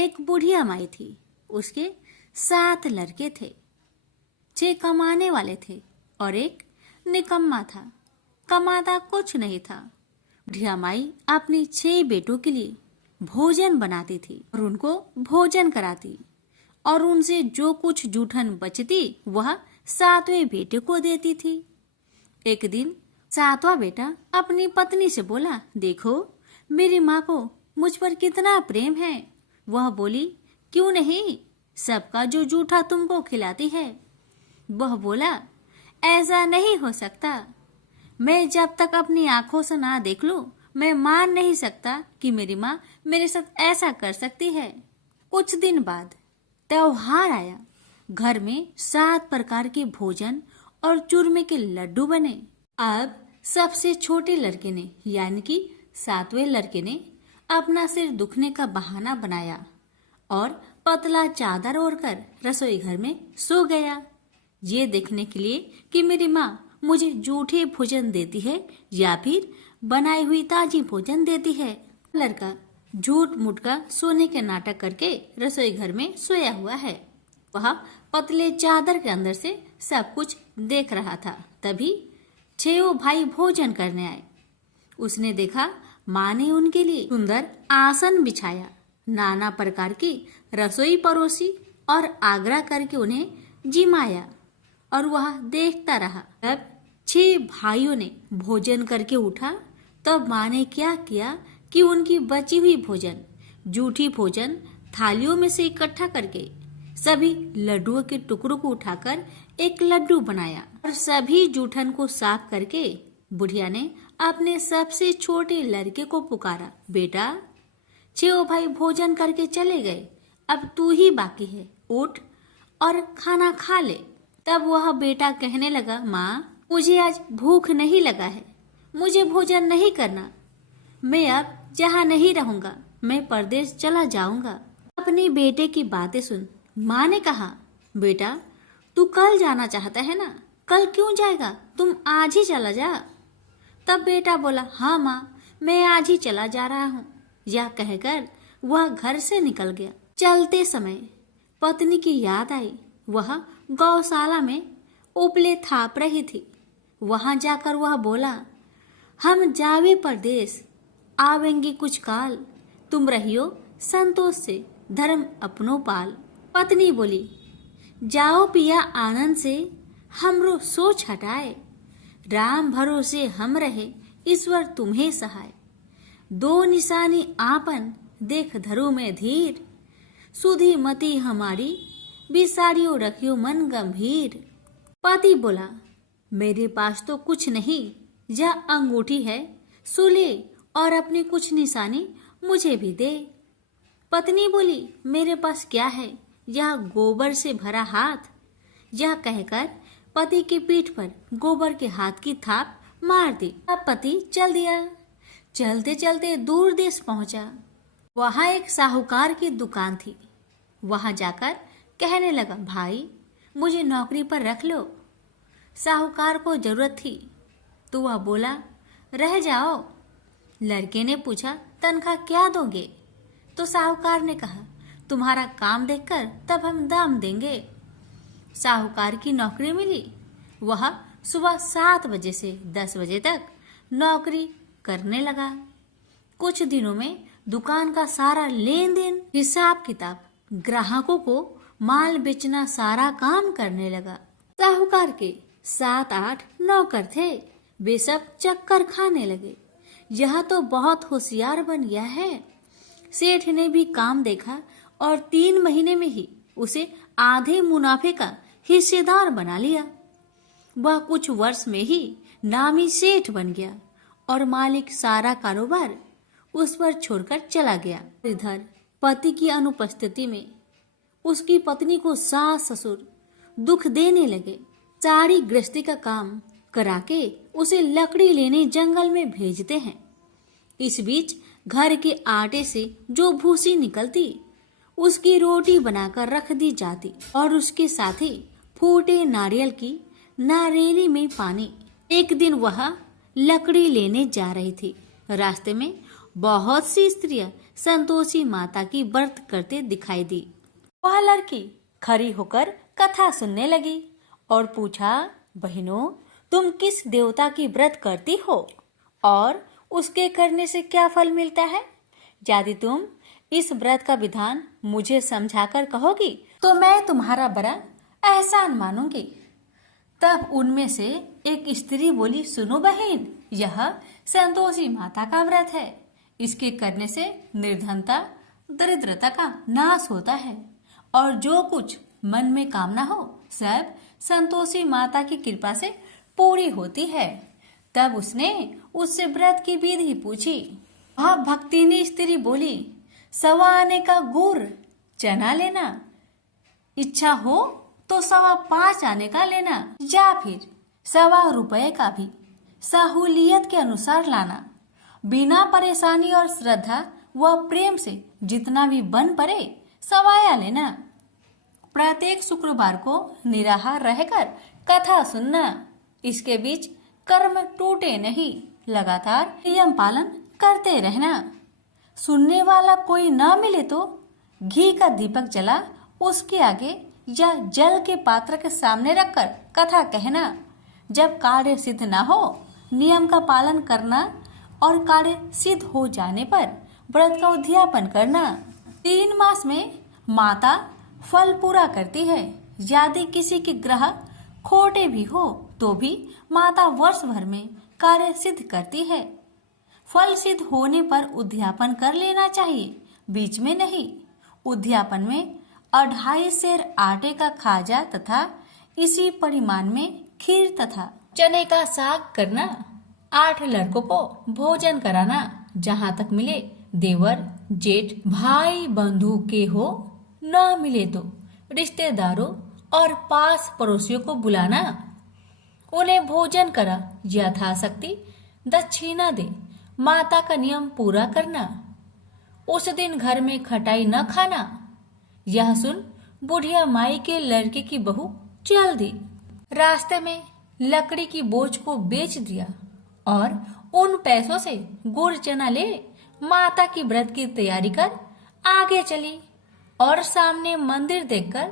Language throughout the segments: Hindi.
एक बुढ़िया माई थी। उसके 7 लड़के थे। 6 कमाने वाले थे और एक निकम्मा था, कमाता कुछ नहीं था। बुढ़िया माई अपनी 6 बेटों के लिए भोजन बनाती थी और उनको भोजन कराती, और उनसे जो कुछ जूठन बचती वह 7वें बेटे को देती थी। एक दिन 7वां बेटा अपनी पत्नी से बोला, देखो मेरी माँ को मुझ पर कितना प्रेम है। वह बोली, क्यों नहीं, सबका जो जूठा तुमको खिलाती है। वह बोला, ऐसा नहीं हो सकता। मैं जब तक अपनी आंखों से ना देख लूं, मैं मान नहीं सकता कि मेरी माँ मेरे साथ ऐसा कर सकती है। कुछ दिन बाद त्योहार आया। घर में 7 प्रकार के भोजन और चूरमे के लड्डू बने। अब सबसे छोटे लड़के ने यानी कि 7वें लड़के ने अपना सिर दुखने का बहाना बनाया और पतला चादर ओढ़कर रसोई घर में सो गया, ये देखने के लिए कि मेरी माँ मुझे जूठे भोजन देती है या फिर बनाई हुई ताजी भोजन देती है। लड़का झूठ मूठ का सोने के नाटक करके रसोई घर में सोया हुआ है। वह पतले चादर के अंदर से सब कुछ देख रहा था। तभी 6 भाई भोजन करने आए। उसने देखा माँ ने उनके लिए सुंदर आसन बिछाया, नाना प्रकार की रसोई परोसी और आग्रह करके उन्हें जिमाया, और वह देखता रहा। तब 6 भाइयों ने भोजन करके उठा। तब माँ ने क्या किया कि उनकी बची हुई भोजन, जूठी भोजन थालियों में से इकट्ठा करके सभी लड्डुओं के टुकड़ों को उठाकर एक लड्डू बनाया और सभी जूठन को साफ करके बुढ़िया ने अपने सबसे छोटे लड़के को पुकारा, बेटा 6 भाई भोजन करके चले गए, अब तू ही बाकी है, उठ और खाना खा ले। तब वह बेटा कहने लगा, माँ मुझे आज भूख नहीं लगा है, मुझे भोजन नहीं करना, मैं अब जहाँ नहीं रहूंगा, मैं परदेश चला जाऊंगा। अपने बेटे की बातें सुन माँ ने कहा, बेटा तू कल जाना चाहता है ना, कल क्यों जाएगा, तुम आज ही चला जा। तब बेटा बोला, हाँ माँ मैं आज ही चला जा रहा हूँ। यह कहकर वह घर से निकल गया। चलते समय पत्नी की याद आई। वह गौशाला में उपले थाप रही थी। वहां जाकर वह बोला, हम जावे परदेश, आवेंगे कुछ काल, तुम रहियो संतोष से, धर्म अपनो पाल। पत्नी बोली, जाओ पिया आनंद से, हमरो सोच हटाए, राम भरोसे हम रहे, ईश्वर तुम्हें सहाय। 2 निशानी आपन, देख धरो में धीर, सुधी मती हमारी, बिसारियो रखियो मन गंभीर। पति बोला, मेरे पास तो कुछ नहीं, यह अंगूठी है, सुले और अपनी कुछ निशानी मुझे भी दे। पत्नी बोली, मेरे पास क्या है, यह गोबर से भरा हाथ। यह कहकर पति की पीठ पर गोबर के हाथ की थाप मार दी। अब पति चल दिया। चलते चलते दूर देश पहुंचा। वहां एक साहूकार की दुकान थी। वहां जाकर कहने लगा, भाई मुझे नौकरी पर रख लो। साहूकार को जरूरत थी तो वह बोला, रह जाओ। लड़के ने पूछा, तनख्वाह क्या दोगे? तो साहूकार ने कहा, तुम्हारा काम देखकर तब हम दाम देंगे। साहूकार की नौकरी मिली। वह सुबह 7 बजे से 10 बजे तक नौकरी करने लगा। कुछ दिनों में दुकान का सारा लेन देन, हिसाब किताब, ग्राहकों को माल बेचना, सारा काम करने लगा। साहूकार के 7-8 नौकर थे। वे सब चक्कर खाने लगे। यह तो बहुत होशियार बन गया है। सेठ ने भी काम देखा और 3 महीने में ही उसे आधे मुनाफे का हिस्सेदार बना लिया। वह कुछ वर्ष में ही नामी सेठ बन गया और मालिक सारा कारोबार उस पर छोड़कर चला गया। इधर पति की अनुपस्थिति में उसकी पत्नी को सास ससुर दुख देने लगे। सारी गृहस्थी का काम करा के उसे लकड़ी लेने जंगल में भेजते हैं। इस बीच घर के आटे से जो भूसी निकलती उसकी रोटी बनाकर रख दी जाती और उसके साथ ही फूटे नारियल की नारेली में पानी। एक दिन वह लकड़ी लेने जा रही थी। रास्ते में बहुत सी स्त्रियां संतोषी माता की व्रत करते दिखाई दी। वह लड़की खड़ी होकर कथा सुनने लगी और पूछा, बहनों, तुम किस देवता की व्रत करती हो और उसके करने से क्या फल मिलता है? यदि तुम इस व्रत का विधान मुझे समझाकर कहोगी तो मैं तुम्हारा बड़ा एहसान मानूंगी। तब उनमें से एक स्त्री बोली, सुनो बहन, यह संतोषी माता का व्रत है। इसके करने से निर्धनता, दरिद्रता का नाश होता है और जो कुछ मन में कामना हो सब संतोषी माता की कृपा से पूरी होती है। तब उसने उससे व्रत की विधि पूछी। वह भक्तिनी स्त्री बोली, 1.25 आने का गुड़ चना लेना, इच्छा हो तो 5.25 आने का लेना, या फिर 1.25 रुपए का भी सहूलियत के अनुसार लाना। बिना परेशानी और श्रद्धा व प्रेम से जितना भी बन पड़े सवाया लेना। प्रत्येक शुक्रवार को निराहार रहकर कथा सुनना। इसके बीच कर्म टूटे नहीं, लगातार नियम पालन करते रहना। सुनने वाला कोई न मिले तो घी का दीपक जला उसके आगे या जल के पात्र के सामने रखकर कथा कहना। जब कार्य सिद्ध न हो नियम का पालन करना और कार्य सिद्ध हो जाने पर व्रत का उद्यापन करना। 3 मास में माता फल पूरा करती है। यदि किसी के ग्रह खोटे भी हो तो भी माता वर्ष भर में कार्य सिद्ध करती है। फल सिद्ध होने पर उद्यापन कर लेना चाहिए, बीच में नहीं। उद्यापन में 2.5 सेर आटे का खाजा तथा इसी परिमाण में खीर तथा चने का साग करना। 8 लड़कों को भोजन कराना। जहाँ तक मिले देवर, जेठ, भाई बंधु के हो, न मिले तो रिश्तेदारों और पास पड़ोसियों को बुलाना। उन्हें भोजन करा, यथाशक्ति दक्षिणा दे। माता का नियम पूरा करना। उस दिन घर में खटाई न खाना। यह सुन बुढ़िया माई के लड़के की बहू चल दी। रास्ते में लकड़ी की बोझ को बेच दिया और उन पैसों से गुड़ चना ले माता की व्रत की तैयारी कर आगे चली और सामने मंदिर देखकर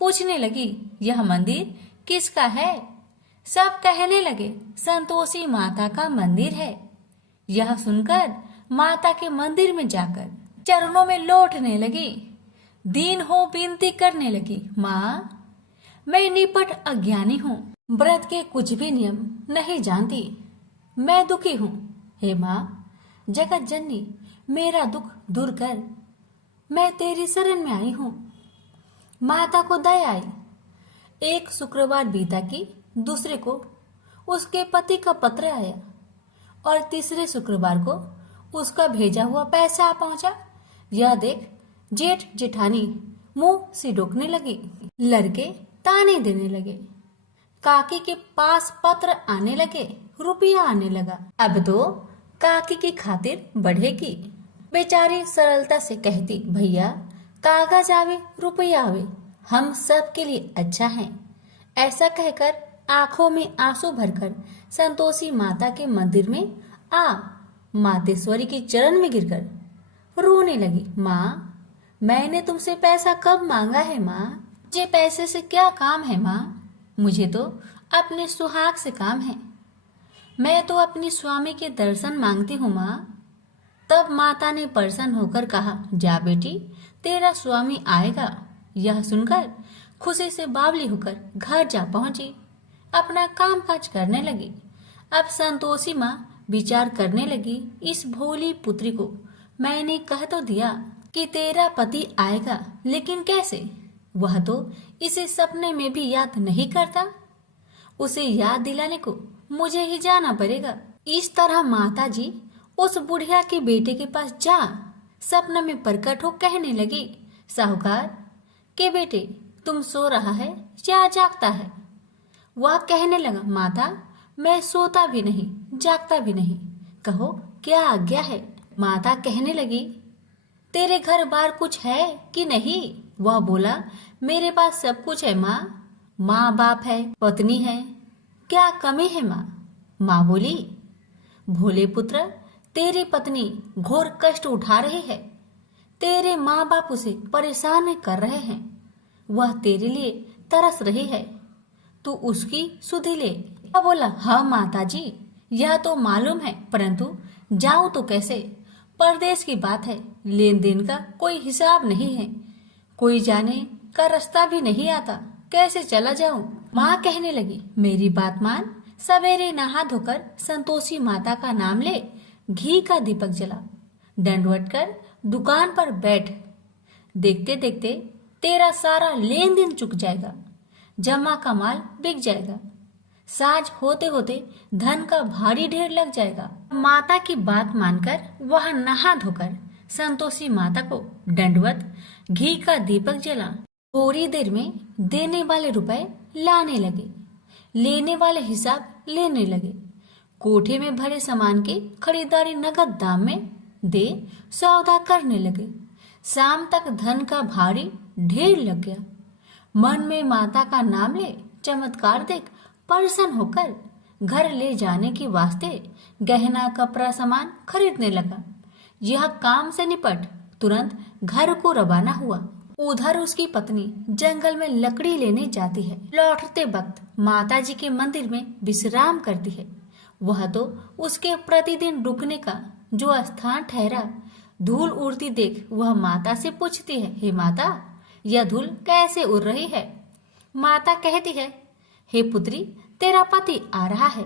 पूछने लगी, यह मंदिर किसका है? सब कहने लगे, संतोषी माता का मंदिर है। यह सुनकर माता के मंदिर में जाकर चरणों में लौटने लगी। दीन हो विनती करने लगी, माँ, मैं निपट अज्ञानी हूँ, व्रत के कुछ भी नियम नहीं जानती, मैं दुखी हूँ। हे माँ, जगत जननी, मेरा दुख दूर कर, मैं तेरी शरण में आई हूँ। माता को दया आई। एक शुक्रवार बीता कि दूसरे को उसके पति का पत्र आया और तीसरे शुक्रवार को उसका भेजा हुआ पैसा आ पहुंचा। यह देख जेठ जेठानी मुंह सिडोकने लगी। लड़के ताने देने लगे। काकी के पास पत्र आने लगे, रुपया आने लगा। अब तो काकी की खातिर बढ़ेगी। बेचारी सरलता से कहती, भैया कागज आवे रुपया आवे, हम सब के लिए अच्छा है। ऐसा कहकर आंखों में आंसू भरकर संतोषी माता के मंदिर में आ मातेश्वरी के चरण में गिरकर रोने लगी। माँ, मैंने तुमसे पैसा कब मांगा है माँ? मुझे पैसे से क्या काम है माँ? मुझे तो अपने सुहाग से काम है। मैं तो अपनी स्वामी के दर्शन मांगती हूँ माँ। तब माता ने प्रसन्न होकर कहा, जा बेटी, तेरा स्वामी आएगा। यह सुनकर खुशी से बावली होकर घर जा पहुंची, अपना काम काज करने लगी। अब संतोषी माँ विचार करने लगी, इस भोली पुत्री को मैंने कह तो दिया कि तेरा पति आएगा, लेकिन कैसे? वह तो इसे सपने में भी याद नहीं करता। उसे याद दिलाने को मुझे ही जाना पड़ेगा। इस तरह माता जी उस बुढ़िया के बेटे के पास जा सपना में प्रकट हो कहने लगी, साहूकार के बेटे, तुम सो रहा है या जागता है? वह कहने लगा, माता, मैं सोता भी नहीं जागता भी नहीं, कहो क्या आज्ञा है? माता कहने लगी, तेरे घर बार कुछ है कि नहीं? वह बोला, मेरे पास सब कुछ है माँ। माँ बाप है, पत्नी है, क्या कमी है माँ? माँ बोली, भोले पुत्र, तेरी पत्नी घोर कष्ट उठा रही है, तेरे माँ बाप उसे परेशान कर रहे हैं, वह तेरे लिए तरस रही है, तू उसकी सुधि ले। वह बोला, हाँ माता जी, यह तो मालूम है, परंतु जाऊं तो कैसे? परदेश की बात है, लेन देन का कोई हिसाब नहीं है, कोई जाने का रास्ता भी नहीं आता, कैसे चला जाऊं? माँ कहने लगी, मेरी बात मान, सवेरे नहा धोकर संतोषी माता का नाम ले, घी का दीपक जला, दंडवत कर दुकान पर बैठ, देखते देखते तेरा सारा लेन देन चुक जाएगा, जमा का माल बिक जाएगा, साज होते होते धन का भारी ढेर लग जाएगा। माता की बात मानकर वह नहा धोकर संतोषी माता को दंडवत घी का दीपक जला। थोड़ी देर में देने वाले रुपए लाने लगे, लेने वाले हिसाब लेने लगे। कोठे में भरे सामान की खरीदारी नगद दाम में दे सौदा करने लगे। शाम तक धन का भारी ढेर लग गया। मन में माता का नाम ले चमत्कार देख प्रसन्न होकर घर ले जाने के वास्ते गहना कपड़ा सामान खरीदने लगा। यह काम से निपट तुरंत घर को रवाना हुआ। उधर उसकी पत्नी जंगल में लकड़ी लेने जाती है। लौटते वक्त माता जी के मंदिर में विश्राम करती है। वह तो उसके प्रतिदिन रुकने का जो स्थान ठहरा। धूल उड़ती देख वह माता से पूछती है, हे माता, यह धूल कैसे उड़ रही है? माता कहती है, हे पुत्री, तेरा पति आ रहा है,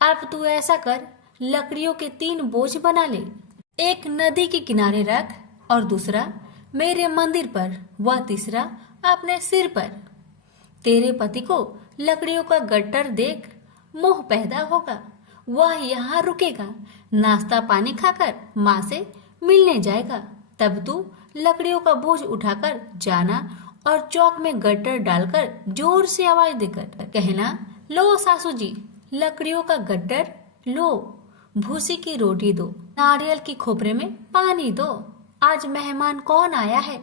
अब तू ऐसा कर, लकड़ियों के 3 बोझ बना ले, एक नदी के किनारे रख और दूसरा मेरे मंदिर पर, वह तीसरा अपने सिर पर। तेरे पति को लकड़ियों का गट्टर देख मोह पैदा होगा, वह यहाँ रुकेगा, नाश्ता पानी खाकर माँ से मिलने जाएगा। तब तू लकड़ियों का बोझ उठाकर जाना और चौक में गट्टर डालकर जोर से आवाज देकर कहना, लो सासू जी, लकड़ियों का गट्टर लो, भूसी की रोटी दो, नारियल की खोपरे में पानी दो, आज मेहमान कौन आया है?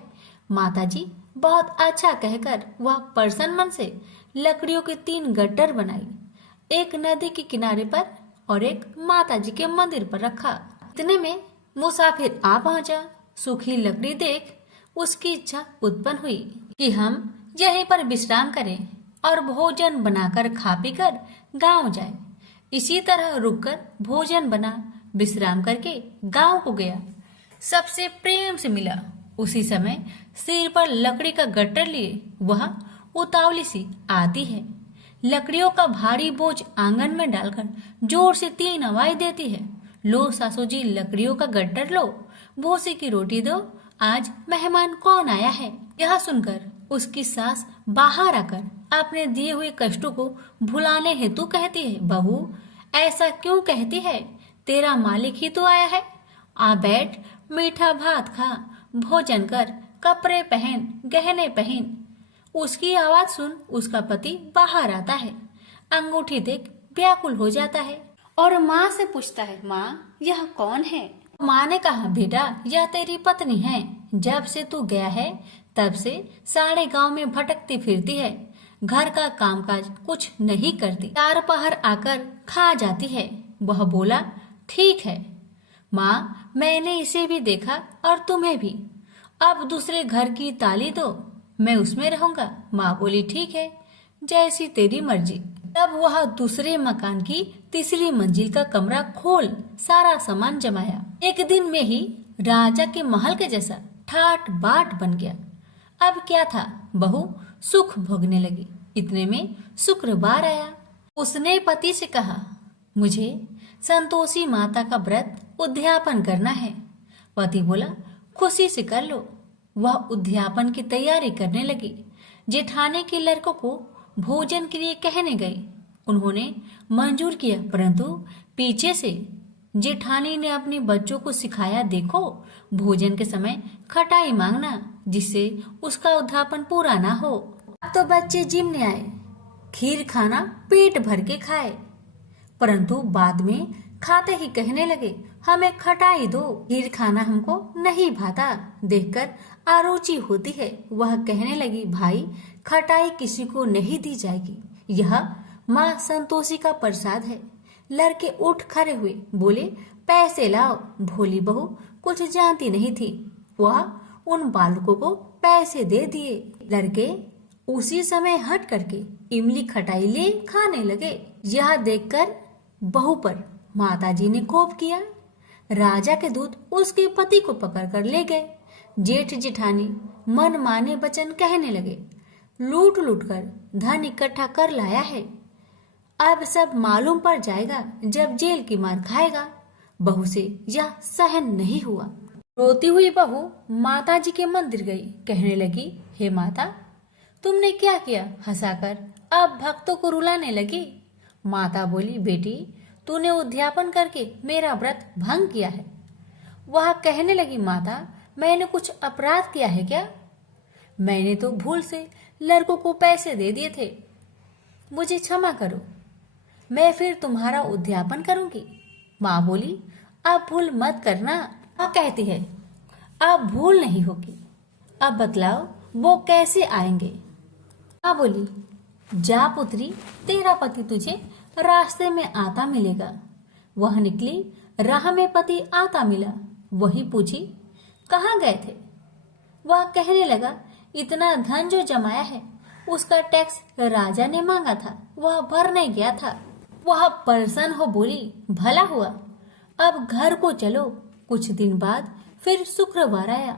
माताजी बहुत अच्छा कहकर वह प्रसन्न मन से लकड़ियों के 3 गट्टर बनाई, एक नदी के किनारे पर और एक माताजी के मंदिर पर रखा। इतने में मुसाफिर आ पहुंचा। सूखी लकड़ी देख उसकी इच्छा उत्पन्न हुई कि हम यहीं पर विश्राम करें और भोजन बनाकर खा पीकर गांव जाए। इसी तरह रुककर भोजन बना, विश्राम करके गांव को गया। सबसे प्रेम से मिला। उसी समय सिर पर लकड़ी का गट्टर लिए वह उतावली सी आती है। लकड़ियों का भारी बोझ आंगन में डालकर जोर से 3 आवाज देती है, लो सासू जी, लकड़ियों का गट्टर लो, भूसी की रोटी दो, आज मेहमान कौन आया है? यह सुनकर उसकी सास बाहर आकर अपने दिए हुए कष्टों को भुलाने हेतु कहती है, बहू ऐसा क्यों कहती है? तेरा मालिक ही तो आया है, आ बैठ, मीठा भात खा, भोजन कर, कपड़े पहन, गहने पहन। उसकी आवाज सुन उसका पति बाहर आता है। अंगूठी देख व्याकुल हो जाता है और माँ से पूछता है, माँ यह कौन है? माँ ने कहा, बेटा यह तेरी पत्नी है, जब से तू गया है तब से सारे गांव में भटकती फिरती है, घर का कामकाज कुछ नहीं करती, 4 पहर आकर खा जाती है। वह बोला, ठीक है माँ, मैंने इसे भी देखा और तुम्हें भी, अब दूसरे घर की ताली दो, मैं उसमें रहूंगा। माँ बोली, ठीक है, जैसी तेरी मर्जी। तब वह दूसरे मकान की 3री मंजिल का कमरा खोल सारा सामान जमाया। एक दिन में ही राजा के महल के जैसा ठाट बाट बन गया। अब क्या था, बहू सुख भोगने लगी। इतने में शुक्रवार आया। उसने पति से कहा, मुझे संतोषी माता का व्रत उद्यापन करना है। पति बोला, खुशी से कर लो। वह उद्यापन की तैयारी करने लगी। जेठानी के लड़कों को भोजन के लिए कहने गई। उन्होंने मंजूर किया, परंतु पीछे से जेठानी ने अपने बच्चों को सिखाया, देखो भोजन के समय खटाई मांगना, जिससे उसका उद्यापन पूरा ना हो। अब तो बच्चे जिमने आए, खीर खाना पेट भर के खाए, परंतु बाद में खाते ही कहने लगे, हमें खटाई दो, खीर खाना हमको नहीं भाता, देखकर अरुचि होती है। वह कहने लगी, भाई खटाई किसी को नहीं दी जाएगी, यह माँ संतोषी का प्रसाद है। लड़के उठ खड़े हुए, बोले, पैसे लाओ। भोली बहू कुछ जानती नहीं थी, वह उन बालकों को पैसे दे दिए। लड़के उसी समय हट करके इमली खटाई ले खाने लगे। यह देखकर बहू पर माताजी ने कोप किया। राजा के दूत उसके पति को पकड़कर ले गए। जेठ जेठानी मन माने वचन कहने लगे, लूट लूट कर धन इकट्ठा कर लाया है, अब सब मालूम पड़ जाएगा जब जेल की मार खाएगा। बहू से यह सहन नहीं हुआ। रोती हुई बहू माता जी के मंदिर गई। कहने लगी, हे माता, तुमने क्या किया? हंसाकर अब भक्तों को रुलाने लगी। माता बोली, बेटी, तूने उद्यापन करके मेरा व्रत भंग किया है। वह कहने लगी, माता, मैंने कुछ अपराध किया है क्या? मैंने तो भूल से लड़कों को पैसे दे दिए थे, मुझे क्षमा करो, मैं फिर तुम्हारा उद्यापन करूंगी। माँ बोली, अब भूल मत करना। माँ कहती है, अब भूल नहीं होगी, अब बतलाओ वो कैसे आएंगे? माँ बोली, जा पुत्री, तेरा पति तुझे रास्ते में आता मिलेगा। वह निकली, राह में पति आता मिला। वही पूछी, कहाँ गए थे? वह कहने लगा, इतना धन जो जमाया है उसका टैक्स राजा ने मांगा था, वह भरने गया था। वह प्रसन्न हो बोली, भला हुआ, अब घर को चलो। कुछ दिन बाद फिर शुक्रवार आया।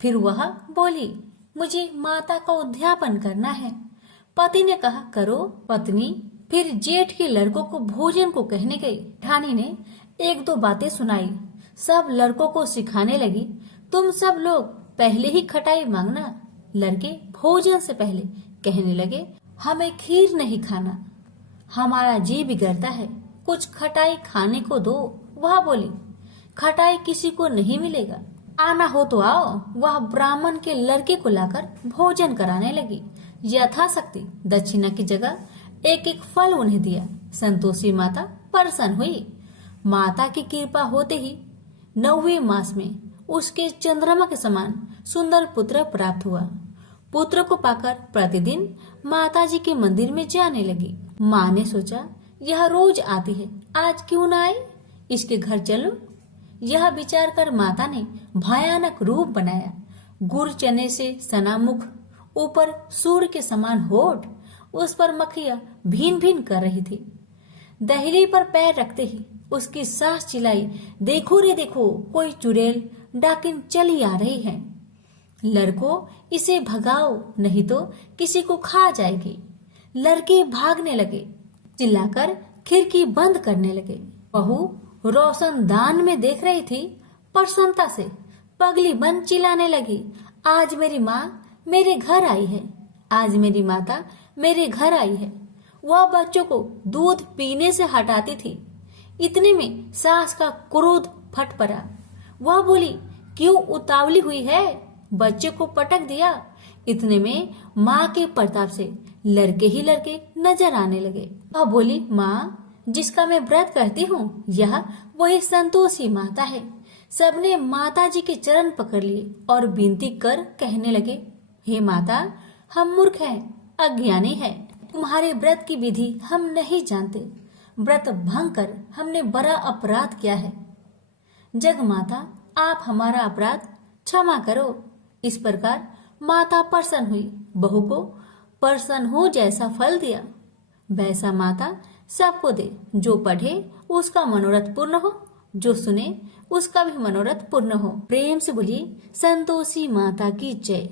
फिर वह बोली, मुझे माता का उद्यापन करना है। पति ने कहा, करो। पत्नी फिर जेठ के लड़कों को भोजन को कहने गई। ठानी ने एक दो बातें सुनाई। सब लड़कों को सिखाने लगी, तुम सब लोग पहले ही खटाई मांगना। लड़के भोजन से पहले कहने लगे, हमें खीर नहीं खाना, हमारा जी बिगड़ता है, कुछ खटाई खाने को दो। वह बोली, खटाई किसी को नहीं मिलेगा, आना हो तो आओ। वह ब्राह्मण के लड़के को लाकर भोजन कराने लगी। यथाशक्ति दक्षिणा की जगह एक एक फल उन्हें दिया। संतोषी माता प्रसन्न हुई। माता की कृपा होते ही 9वें मास में उसके चंद्रमा के समान सुंदर पुत्र प्राप्त हुआ। पुत्र को पाकर प्रतिदिन माताजी के मंदिर में जाने लगी। माँ ने सोचा, यह रोज आती है, आज क्यों न आए, इसके घर चलो। यह विचार कर माता ने भयानक रूप बनाया। गुड़ चने से सना मुख, ऊपर सूर्य के समान होठ, उस पर मक्खियां भीन भीन कर रही थी। दहली पर पैर रखते ही उसकी सास चिल्लाई, देखो रे देखो, कोई चुड़ैल डाकिन चली आ रही है। लड़कों, इसे भगाओ, नहीं तो किसी को खा जाएगी। लड़के भागने लगे, चिल्लाकर खिड़की बंद करने लगे। बहू रोशनदान में देख रही थी। प्रसन्नता से पगली बन चिल्लाने लगी, आज मेरी माँ मेरे घर आई है, आज मेरी माता मेरे घर आई है। वह बच्चों को दूध पीने से हटाती थी। इतने में सास का क्रोध फट पड़ा। वह बोली, क्यों उतावली हुई है? बच्चे को पटक दिया। इतने में माँ के प्रताप से लड़के ही लड़के नजर आने लगे। वह बोली, माँ, जिसका मैं व्रत करती हूँ, यह वही संतोषी माता है। सबने माता जी के चरण पकड़ लिए और विनती कर कहने लगे, हे माता, हम मूर्ख हैं, अज्ञानी हैं, तुम्हारे व्रत की विधि हम नहीं जानते। व्रत भंग कर हमने बड़ा अपराध किया है। जग माता, आप हमारा अपराध क्षमा करो। इस प्रकार माता प्रसन्न हुई। बहू को प्रसन्न हो जैसा फल दिया, वैसा माता सबको दे। जो पढ़े उसका मनोरथ पूर्ण हो, जो सुने उसका भी मनोरथ पूर्ण हो। प्रेम से बोलिए, संतोषी माता की जय।